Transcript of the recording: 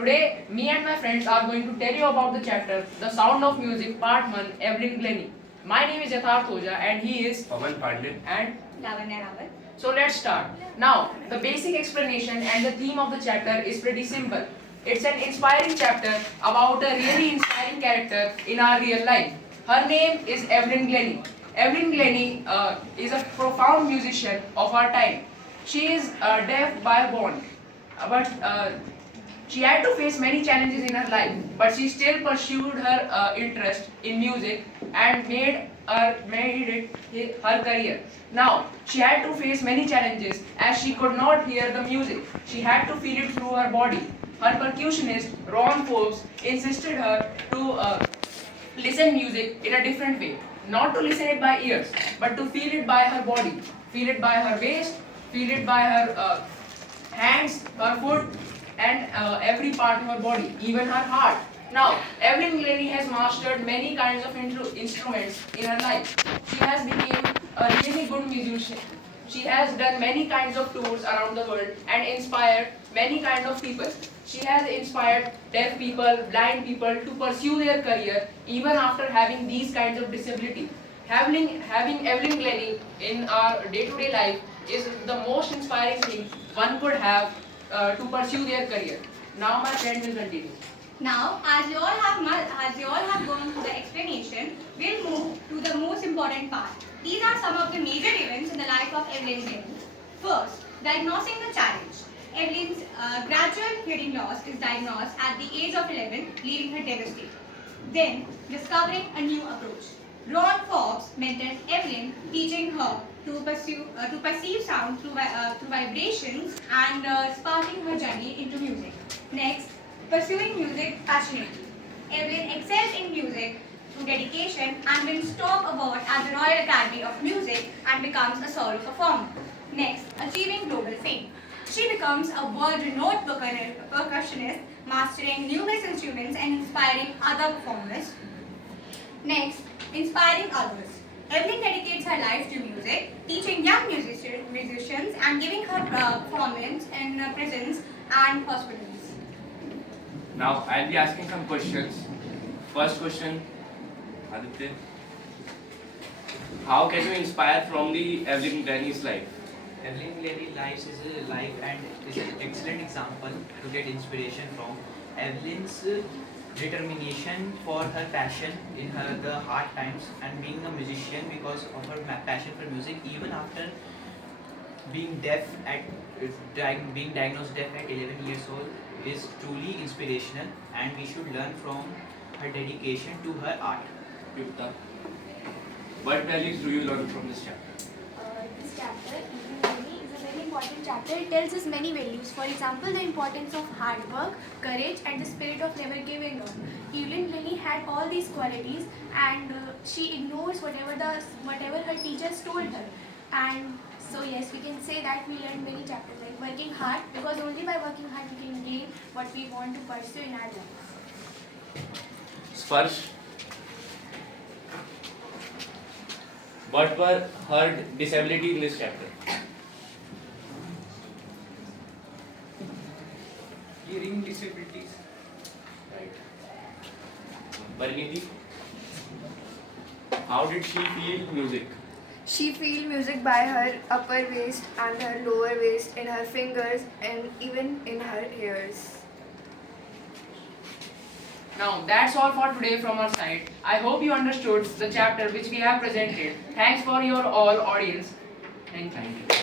Today, me and my friends are going to tell you about the chapter The Sound of Music Part 1, Evelyn Glennie. My name is Yatharth Oja and he is Kamal and Lavanya Rawat. so let's start. Now, the basic explanation and the theme of the chapter is pretty simple. It's an inspiring chapter about a really inspiring character in our real life. Her name is Evelyn Glennie. Evelyn Glennie is a profound musician of our time. She is deaf by born, but she had to face many challenges in her life, but she still pursued her interest in music and made it her career. Now, she had to face many challenges as she could not hear the music. She had to feel it through her body. Her percussionist, Ron Forbes, insisted her to listen music in a different way. Not to listen it by ears, but to feel it by her body. Feel it by her waist, feel it by her hands, her foot, and every part of her body, even her heart. Now, Evelyn Glennie has mastered many kinds of instruments in her life. She has become a really good musician. She has done many kinds of tours around the world and inspired many kinds of people. She has inspired deaf people, blind people to pursue their career even after having these kinds of disability. Having Evelyn Glennie in our day-to-day life is the most inspiring thing one could have to pursue their career. Now my friend will continue. Now, as you all have gone through the explanation, we'll move to the most important part. These are some of the major events in the life of Evelyn Glennie. First, diagnosing the challenge. Evelyn's gradual hearing loss is diagnosed at the age of 11, leaving her devastated. Then, discovering a new approach. Ron Forbes mentored Evelyn, teaching her to perceive sound through vibrations and sparking her journey into music. Next, pursuing music passionately. Evelyn excels in music through dedication and wins top award at the Royal Academy of Music and becomes a solo performer. Next, achieving global fame. She becomes a world-renowned percussionist, mastering numerous instruments and inspiring other performers. Next, inspiring others. Evelyn dedicates her life to music, teaching young musicians and giving her performance in prisons and hospitals. Now I'll be asking some questions. First question, Aditya. How can you inspire from the Evelyn Glennie's life? Evelyn Glennie's life is a life and is an excellent example to get inspiration from. Evelyn's determination for her passion in the hard times and being a musician because of her passion for music even after being deaf at being diagnosed deaf at 11 years old is truly inspirational and we should learn from her dedication to her art. Yukta. What values do you learn from this chapter? This chapter, Evelyn is a very important chapter. It tells us many values. For example, the importance of hard work, courage, and the spirit of never giving up. Evelyn Glennie had all these qualities, and she ignores whatever her teachers told her. And so yes, we can say that we learned many chapters like working hard, because only by working hard we can gain what we want to pursue in our life. Sparsh. What were her disability in this chapter? Hearing disabilities. Right. Pariniti. How did she feel music? She feels music by her upper waist and her lower waist, in her fingers and even in her ears. Now that's all for today from our side. I hope you understood the chapter which we have presented. Thanks for your all audience. Thank you.